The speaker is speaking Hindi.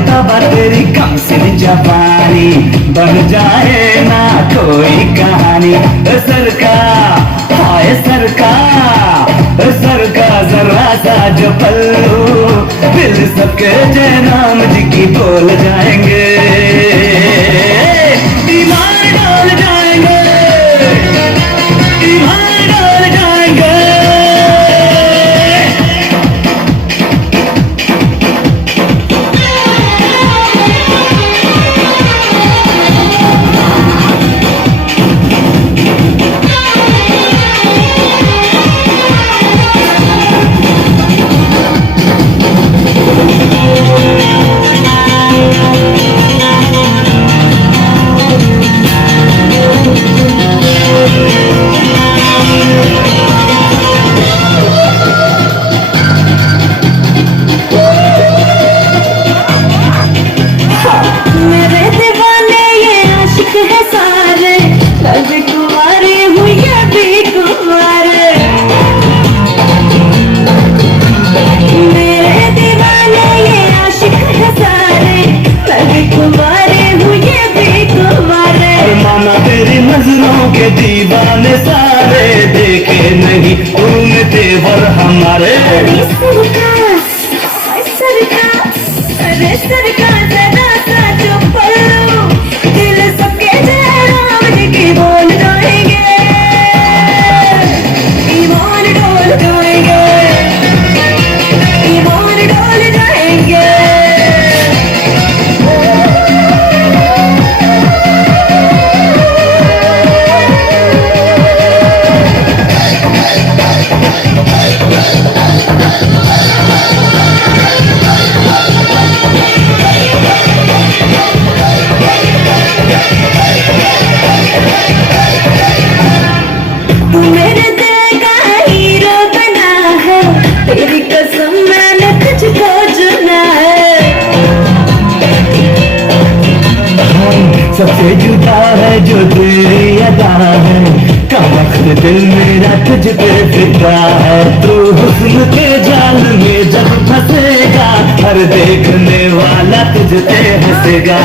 तबा तेरी कम सिन जवानी बन जाए ना कोई कहानी। सरका हाय सरका, सरका जरा सा जो पल्लू, दिल सबके जय राम जी की बोल जाएंगे, ईमान डाल जाएंगे, ईमान डाल जाएंगे। नजरों के दीवाने सारे देखे नहीं तूने तेवर हमारे। सरका जरा सा जो पल्लू, दिल सबके जय राम जी की बोल जाएंगे, ईमान डोल जाएंगे, ईमान डोल जाएंगे। सबसे जुदा है जो तेरी अदा है, का वक्त दिल मेरा तुझ पे फिदा है। तू हुस्न के जाल में जब फंसेगा, हर देखने वाला तुझ पे हंसेगा।